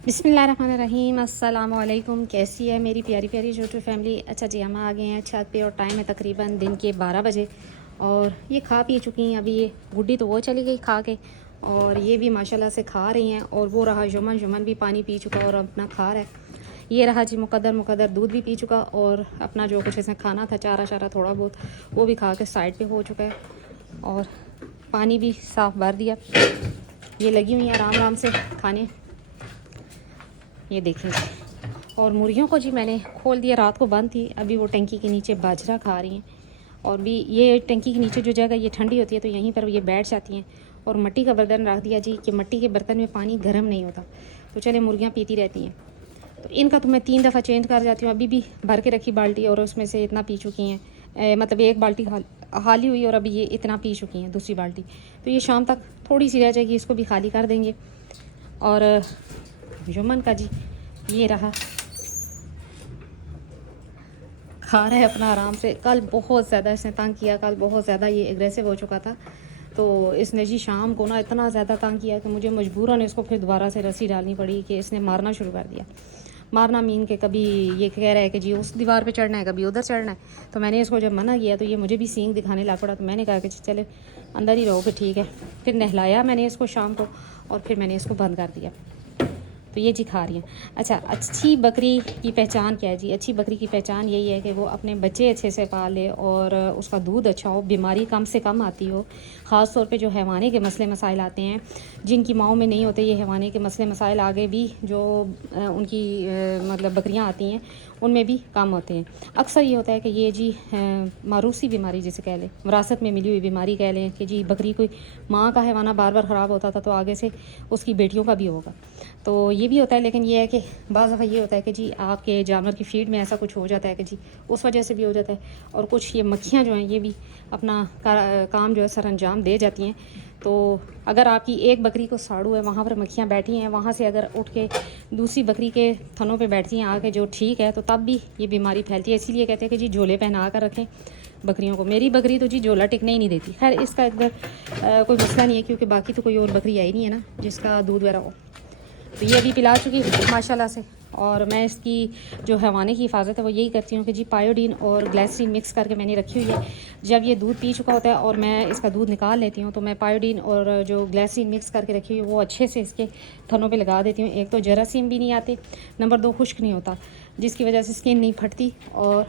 बिस्मिल्लाहिर्रहमानिर्रहीम। अस्सलाम वालेकुम। कैसी है मेरी प्यारी प्यारी छोटू फैमिली। अच्छा जी, हम आ गए हैं छत पे और टाइम है तकरीबन दिन के 12 बजे और ये खा पी चुकी हैं। अभी ये गुड्डी तो वो चली गई खा के और ये भी माशाल्लाह से खा रही हैं। और वो रहा जुमन भी पानी पी चुका और अपना खा रहा है। ये रहा जी मुकद्दर दूध भी पी चुका और अपना जो कुछ इसने खाना था चारा शारा थोड़ा बहुत वो भी खा के साइड पे हो चुका है। और पानी भी साफ़ भर दिया। ये लगी हुई है आराम आराम से खाने। ये देखें जी। और मुर्गियों को जी मैंने खोल दिया, रात को बंद थी। अभी वो टंकी के नीचे बाजरा खा रही हैं। और भी ये टंकी के नीचे जो जगह ये ठंडी होती है तो यहीं पर ये बैठ जाती हैं। और मिट्टी का बर्तन रख दिया जी कि मिट्टी के बर्तन में पानी गर्म नहीं होता, तो चले मुर्गियाँ पीती रहती हैं। तो इनका तो मैं 3 दफ़ा चेंज कर जाती हूँ। अभी भी भर के रखी बाल्टी और उसमें से इतना पी चुकी हैं। मतलब एक बाल्टी खाली हुई और अभी ये इतना पी चुकी हैं दूसरी बाल्टी। तो ये शाम तक थोड़ी सी रह जाएगी, इसको भी खाली कर देंगे। और जुम्मन का जी ये रहा, खा रहा है अपना आराम से। कल बहुत ज़्यादा इसने तंग किया, कल बहुत ज़्यादा ये एग्रेसिव हो चुका था। तो इसने जी शाम को ना इतना ज़्यादा तंग किया कि मुझे मजबूरन इसको फिर दोबारा से रस्सी डालनी पड़ी कि इसने मारना शुरू कर दिया। मारना मीन के कभी ये कह रहा है कि जी उस दीवार पे चढ़ना है, कभी उधर चढ़ना है। तो मैंने इसको जब मना किया तो ये मुझे भी सींग दिखाने लग पड़ा। तो मैंने कहा कि चले अंदर ही रहो, फिर ठीक है। फिर नहलाया मैंने इसको शाम को और फिर मैंने इसको बंद कर दिया। तो ये जी खा रही हैं। अच्छा, अच्छी बकरी की पहचान क्या है जी? अच्छी बकरी की पहचान यही है कि वो अपने बच्चे अच्छे से पाले और उसका दूध अच्छा हो, बीमारी कम से कम आती हो। ख़ास तौर पे जो हैवानी के मसले मसाइल आते हैं जिनकी माओं में नहीं होते, ये हैवानी के मसले मसाइल आगे भी जो उनकी मतलब बकरियां आती हैं उनमें भी कम होते हैं। अक्सर ये होता है कि ये जी मारूसी बीमारी जिसे कह लें, विरासत में मिली हुई बीमारी कह लें कि जी बकरी कोई माँ का हैवाना बार बार ख़राब होता था तो आगे से उसकी बेटियों का भी होगा। तो ये भी होता है। लेकिन ये है कि बाज़ दफ़ा ये होता है कि जी आपके जानवर की फीड में ऐसा कुछ हो जाता है कि जी उस वजह से भी हो जाता है। और कुछ ये मक्खियाँ जो हैं ये भी अपना काम जो है सर अंजाम दे जाती हैं। तो अगर आपकी एक बकरी को साड़ू है, वहाँ पर मक्खियाँ बैठी हैं, वहाँ से अगर उठ के दूसरी बकरी के थनों पे बैठती हैं आके जो ठीक है, तो तब भी ये बीमारी फैलती है। इसीलिए कहते हैं कि जी झोले पहना कर रखें बकरियों को। मेरी बकरी तो जी झोला टिकने ही नहीं देती। खैर इसका इधर कोई मसला नहीं है क्योंकि बाकी तो कोई और बकरी आई नहीं है ना जिसका दूध वगैरह हो। तो ये भी पिला चुकी माशाल्लाह से। और मैं इसकी जो हैवाने की हिफाजत है वो यही करती हूँ कि जी पायोडीन और ग्लिसरीन मिक्स करके मैंने रखी हुई है। जब ये दूध पी चुका होता है और मैं इसका दूध निकाल लेती हूँ तो मैं पायोडीन और जो ग्लिसरीन मिक्स करके रखी हुई है वो अच्छे से इसके थनों पे लगा देती हूँ। एक तो जरासीम भी नहीं आते, नंबर 2 खुश्क नहीं होता जिसकी वजह से स्किन नहीं फटती और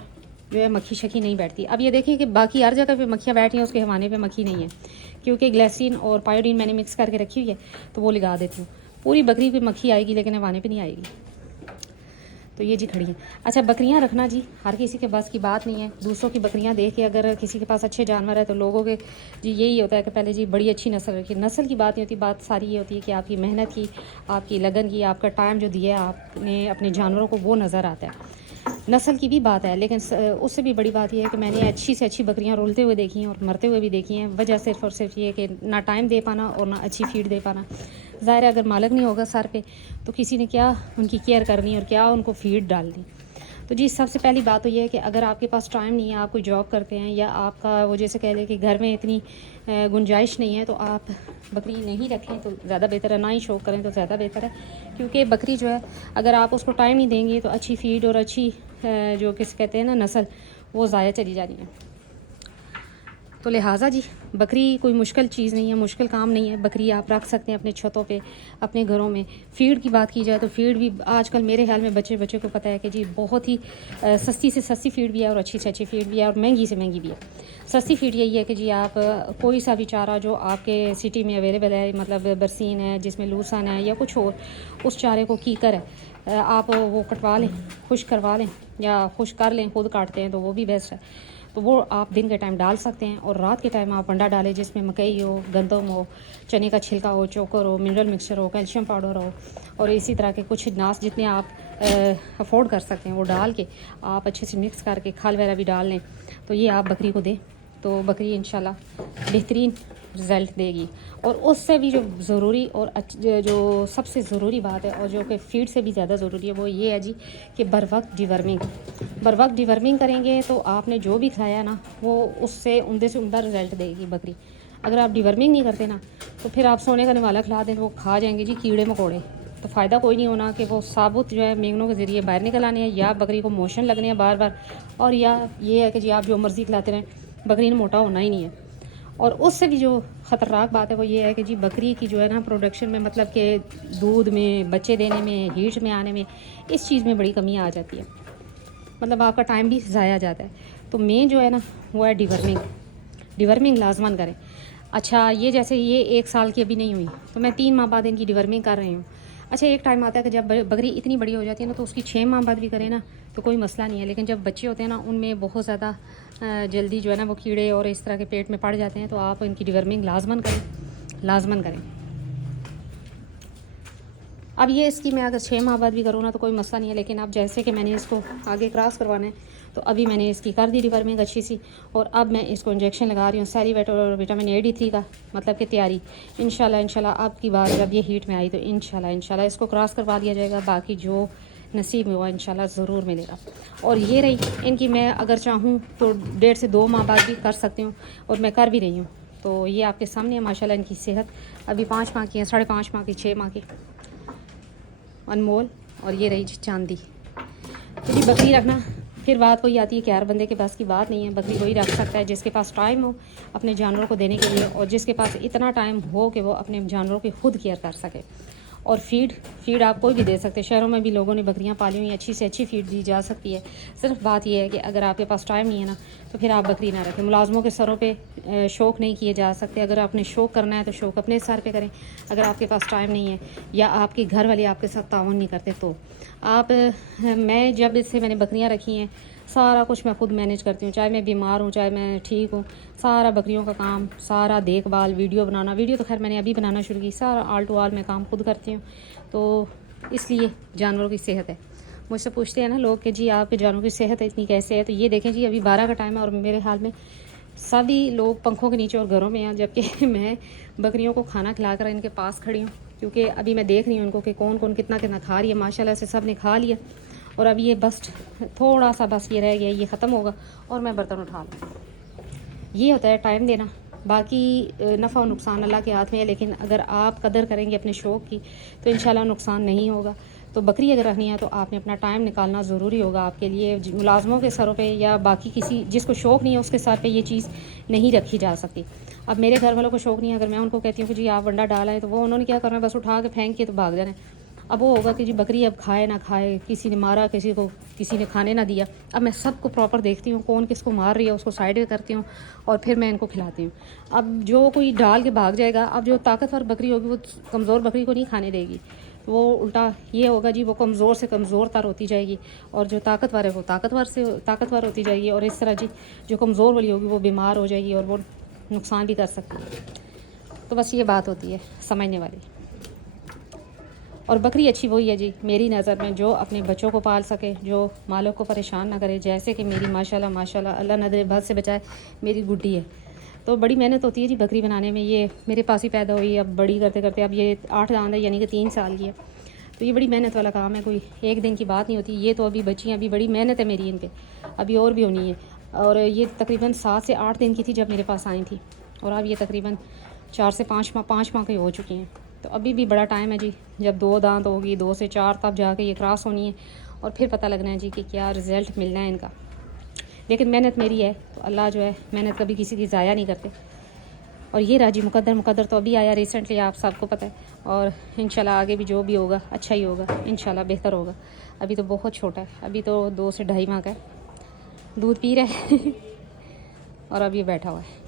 जो है मक्खी शक्की नहीं बैठती। अब ये देखिए कि बाकी हर जगह पे मक्खियाँ बैठी हैं, उसके हवाने पे मक्खी नहीं है क्योंकि ग्लिसरीन और पायोडीन मैंने मिक्स करके रखी हुई है तो वो लगा देती हूँ। पूरी बकरी पे मक्खी आएगी लेकिन हवाने पे नहीं आएगी। तो ये जी खड़ी हैं। अच्छा, बकरियां रखना जी हर किसी के बस की बात नहीं है। दूसरों की बकरियां देख के अगर किसी के पास अच्छे जानवर है तो लोगों के जी यही होता है कि पहले जी बड़ी अच्छी नस्ल रखी। नस्ल की बात नहीं होती, बात सारी ये होती है कि आपकी मेहनत की, आपकी लगन की, आपका टाइम जो दिया है आपने अपने जानवरों को वो नज़र आता है। नस्ल की भी बात है लेकिन उससे भी बड़ी बात यह है कि मैंने अच्छी से अच्छी बकरियां रुलते हुए देखी हैं और मरते हुए भी देखी हैं। वजह सिर्फ़ और सिर्फ ये कि ना टाइम दे पाना और ना अच्छी फीड दे पाना। ज़ाहिर है अगर मालिक नहीं होगा सर पे तो किसी ने क्या उनकी केयर करनी और क्या उनको फीड डालनी। तो जी सबसे पहली बात तो ये है कि अगर आपके पास टाइम नहीं है, आप कोई जॉब करते हैं या आपका वो जैसे कह लें कि घर में इतनी गुंजाइश नहीं है तो आप बकरी नहीं रखें तो ज़्यादा बेहतर है। ना ही शौक़ करें तो ज़्यादा बेहतर है क्योंकि बकरी जो है अगर आप उसको टाइम नहीं देंगे तो अच्छी फीड और अच्छी जो किस कहते हैं ना नस्ल वो ज़ाया चली जा रही है। तो लिहाजा जी बकरी कोई मुश्किल चीज़ नहीं है, मुश्किल काम नहीं है। बकरी आप रख सकते हैं अपने छतों पे, अपने घरों में। फ़ीड की बात की जाए तो फ़ीड भी आजकल मेरे ख्याल में बच्चे को पता है कि जी बहुत ही सस्ती से सस्ती फ़ीड भी है और अच्छी से अच्छी फ़ीड भी है और महंगी से महंगी भी है। सस्ती फ़ीड यही है कि जी आप कोई सा भी चारा जो आपके सिटी में अवेलेबल है, मतलब बरसीन है जिसमें लूसन है या कुछ और, उस चारे को कीकर है आप वो कटवा लें, खुश करवा लें या खुश कर लें, खुद काटते हैं तो वो भी बेस्ट है। तो वो आप दिन के टाइम डाल सकते हैं और रात के टाइम आप अंडा डालें जिसमें मकई हो, गंदम हो, चने का छिलका हो, चोकर हो, मिनरल मिक्सचर हो, कैल्शियम पाउडर हो और इसी तरह के कुछ नास जितने आप अफोर्ड कर सकते हैं वो डाल के आप अच्छे से मिक्स करके खल वगैरह भी डाल लें तो ये आप बकरी को दें तो बकरी इंशाल्लाह बेहतरीन रिज़ल्ट देगी। और उससे भी जो ज़रूरी और जो सबसे ज़रूरी बात है और जो कि फ़ीड से भी ज़्यादा ज़रूरी है वो ये है जी कि बर वक्त डिवर्मिंग करेंगे तो आपने जो भी खाया ना वो उससे उम्दे से उम्दा रिज़ल्ट देगी बकरी। अगर आप डिवर्मिंग नहीं करते ना तो फिर आप सोने का निवाला खिला दें तो वो खा जाएंगे जी कीड़े मकोड़े। तो फ़ायदा कोई नहीं होना कि वो साबुत जो है मेंगनों के ज़रिए बाहर निकल आने हैं, या बकरी को मोशन लगने हैं बार बार, और या ये है कि जी आप जो मर्ज़ी खिलाते रहें, बकरी ने मोटा होना ही नहीं है। और उससे भी जो ख़तरनाक बात है वो ये है कि जी बकरी की जो है ना प्रोडक्शन में, मतलब कि दूध में, बच्चे देने में, हीट में आने में, इस चीज़ में बड़ी कमी आ जाती है, मतलब आपका टाइम भी ज़ाया जाता है। तो मेन जो है ना वो है डिवर्मिंग लाजमन करें। अच्छा, ये जैसे ये 1 साल की अभी नहीं हुई, तो मैं 3 माह बाद इनकी डिवर्मिंग कर रही हूँ। अच्छा, एक टाइम आता है कि जब बकरी इतनी बड़ी हो जाती है ना, तो उसकी 6 माह बाद भी करें ना तो कोई मसला नहीं है, लेकिन जब बच्चे होते हैं ना उनमें बहुत ज़्यादा जल्दी जो है ना वो कीड़े और इस तरह के पेट में पड़ जाते हैं, तो आप इनकी डिवर्मिंग लाजमन करें। अब ये इसकी मैं अगर 6 माह बाद भी करूँ ना तो कोई मसला नहीं है, लेकिन अब जैसे कि मैंने इसको आगे क्रॉस करवाना है, तो अभी मैंने इसकी कर दी डिवर्मिंग अच्छी सी, और अब मैं इसको इंजेक्शन लगा रही हूँ सेरीवेट और विटामिन A-D3 का, मतलब कि तैयारी। इंशाल्लाह अब की बार जब ये हीट में आई तो इंशाल्लाह इसको क्रॉस करवा दिया जाएगा, बाकी जो नसीब में हुआ इंशाल्लाह ज़रूर मिलेगा। और ये रही इनकी, मैं अगर चाहूँ तो 1.5 से 2 माह बाद भी कर सकती हूँ, और मैं कर भी रही हूँ। तो ये आपके सामने है माशाल्लाह इनकी सेहत। अभी 5 माह की है, 5.5 माह की, 6 माह की, अनमोल। और ये रही चांदी। तो जी बकरी रखना, फिर बात कोई आती है कि हर बंदे के पास की बात नहीं है। बकरी वही रख सकता है जिसके पास टाइम हो अपने जानवरों को देने के लिए, और जिसके पास इतना टाइम हो कि वो अपने जानवरों की खुद केयर कर सके। और फीड आप कोई भी दे सकते हैं। शहरों में भी लोगों ने बकरियां पाली हुई, अच्छी से अच्छी फीड दी जा सकती है। सिर्फ बात यह है कि अगर आपके पास टाइम नहीं है ना, तो फिर आप बकरी ना रखें। मुलाजमों के सरों पे शौक़ नहीं किए जा सकते। अगर आपने शौक़ करना है तो शौक़ अपने सर पे करें। अगर आपके पास टाइम नहीं है या आपके घर वाले आपके साथ ताउन नहीं करते, तो आप मैं जब से मैंने बकरियाँ रखी हैं, सारा कुछ मैं खुद मैनेज करती हूँ। चाहे मैं बीमार हूँ, चाहे मैं ठीक हूँ, सारा बकरियों का काम, सारा देखभाल, वीडियो बनाना, वीडियो तो खैर मैंने अभी बनाना शुरू की, सारा ऑल टू ऑल मैं काम खुद करती हूँ। तो इसलिए जानवरों की सेहत है। मुझसे पूछते हैं ना लोग कि जी आपके जानवरों की सेहत इतनी कैसे है, तो ये देखें जी, अभी 12 का टाइम है और मेरे हाल में सभी लोग पंखों के नीचे और घरों में हैं, जबकि मैं बकरियों को खाना खिलाकर इनके पास खड़ी हूँ, क्योंकि अभी मैं देख रही हूँ उनको कि कौन कौन कितना कितना खा रही है। माशाल्लाह से सब ने खा लिया, और अब ये बस थोड़ा सा बस ये रह गया, ये ख़त्म होगा और मैं बर्तन उठा लूँ। ये होता है टाइम देना। बाकी नफ़ा और नुकसान अल्लाह के हाथ में है, लेकिन अगर आप कदर करेंगे अपने शौक़ की तो इंशाल्लाह नुकसान नहीं होगा। तो बकरी अगर रखनी है तो आपने अपना टाइम निकालना ज़रूरी होगा आपके लिए। मुलाजमों के सरों पे या बाकी किसी जिसको शौक़ नहीं है उसके सर पे ये चीज़ नहीं रखी जा सकती। अब मेरे घर वालों को शौक़ नहीं है, अगर मैं उनको कहती हूँ कि जी आप वंडा डाला है, तो वो उन्होंने क्या करना है, बस उठा के फेंक के तो भाग जाना है। अब वो होगा कि जी बकरी अब खाए ना खाए, किसी ने मारा, किसी ने खाने ना दिया। अब मैं सबको प्रॉपर देखती हूँ, कौन किसको मार रही है उसको साइड में करती हूँ, और फिर मैं इनको खिलाती हूँ। अब जो कोई डाल के भाग जाएगा, अब जो ताकतवर बकरी होगी वो कमज़ोर बकरी को नहीं खाने देगी, वो उल्टा ये होगा जी, वो कमज़ोर से कमज़ोर तर होती जाएगी, और जो ताकतवर है वो ताकतवर से ताकतवर होती जाएगी, और इस तरह जी जो कमज़ोर वाली होगी वो बीमार हो जाएगी और वो नुकसान भी कर सकती है। तो बस ये बात होती है समझने वाली। और बकरी अच्छी वही है जी मेरी नज़र में जो अपने बच्चों को पाल सके, जो मालिक को परेशान ना करे, जैसे कि मेरी माशाल्लाह अल्लाह नदर बद से बचाए मेरी गुड्डी है। तो बड़ी मेहनत होती है जी बकरी बनाने में। ये मेरे पास ही पैदा हुई, अब बड़ी करते करते अब ये 8 दांत है, यानी कि 3 साल की है। तो ये बड़ी मेहनत वाला काम है, कोई एक दिन की बात नहीं होती। ये तो अभी बच्ची हैं, अभी बड़ी मेहनत है मेरी इन पर, अभी और भी होनी है। और ये तकरीबन 7 से 8 दिन की थी जब मेरे पास आई थी, और अब ये तकरीबन 4 से 5 माह की हो चुकी हैं। तो अभी भी बड़ा टाइम है जी, जब 2 दांत होगी, 2 से 4 तब जाके ये क्रॉस होनी है, और फिर पता लगना है जी कि क्या रिज़ल्ट मिलना है इनका। लेकिन मेहनत मेरी है, तो अल्लाह जो है मेहनत कभी किसी की ज़ाया नहीं करते। और ये राजी मुकद्दर तो अभी आया रिसेंटली, आप सबको पता है। और इंशाल्लाह आगे भी जो भी होगा अच्छा ही होगा, इंशाल्लाह बेहतर होगा। अभी तो बहुत छोटा है, अभी तो 2 से 2.5 माह का है, दूध पी रहा है और अब ये बैठा हुआ है।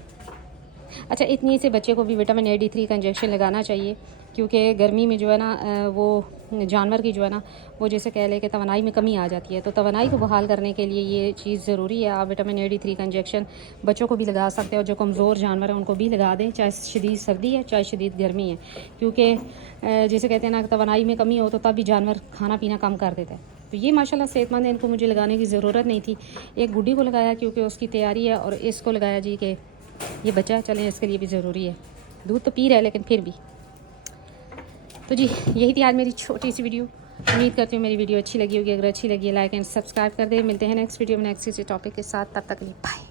अच्छा, इतनी से बच्चे को भी विटामिन A-D3 का इंजेक्शन लगाना चाहिए, क्योंकि गर्मी में जो है ना वो जानवर की जो है ना वो जैसे कह ले कि तवानाई में कमी आ जाती है। तो तवानाई को बहाल करने के लिए ये चीज़ ज़रूरी है। आप विटामिन A-D3 का इंजेक्शन बच्चों को भी लगा सकते हो, और जो कमज़ोर जानवर हैं उनको भी लगा दें, चाहे शदीद सर्दी है चाहे शदीद गर्मी है। क्योंकि जैसे कहते हैं ना तवानाई में कमी हो तो तब भी जानवर खाना पीना कम कर देता है। तो ये माशाल्लाह सेहतमंद है, इनको मुझे लगाने की ज़रूरत नहीं थी। एक गुड्डी को लगाया क्योंकि उसकी तैयारी है, और इसको लगाया जी कि ये बच्चा चलें, इसके लिए भी ज़रूरी है। दूध तो पी रहा है लेकिन फिर भी। तो जी यही थी आज मेरी छोटी सी वीडियो। उम्मीद करती हूँ मेरी वीडियो अच्छी लगी होगी। अगर अच्छी लगी है लाइक एंड सब्सक्राइब कर दे। मिलते हैं नेक्स्ट वीडियो में नेक्स्ट किसी टॉपिक के साथ, तब तक के लिए बाय।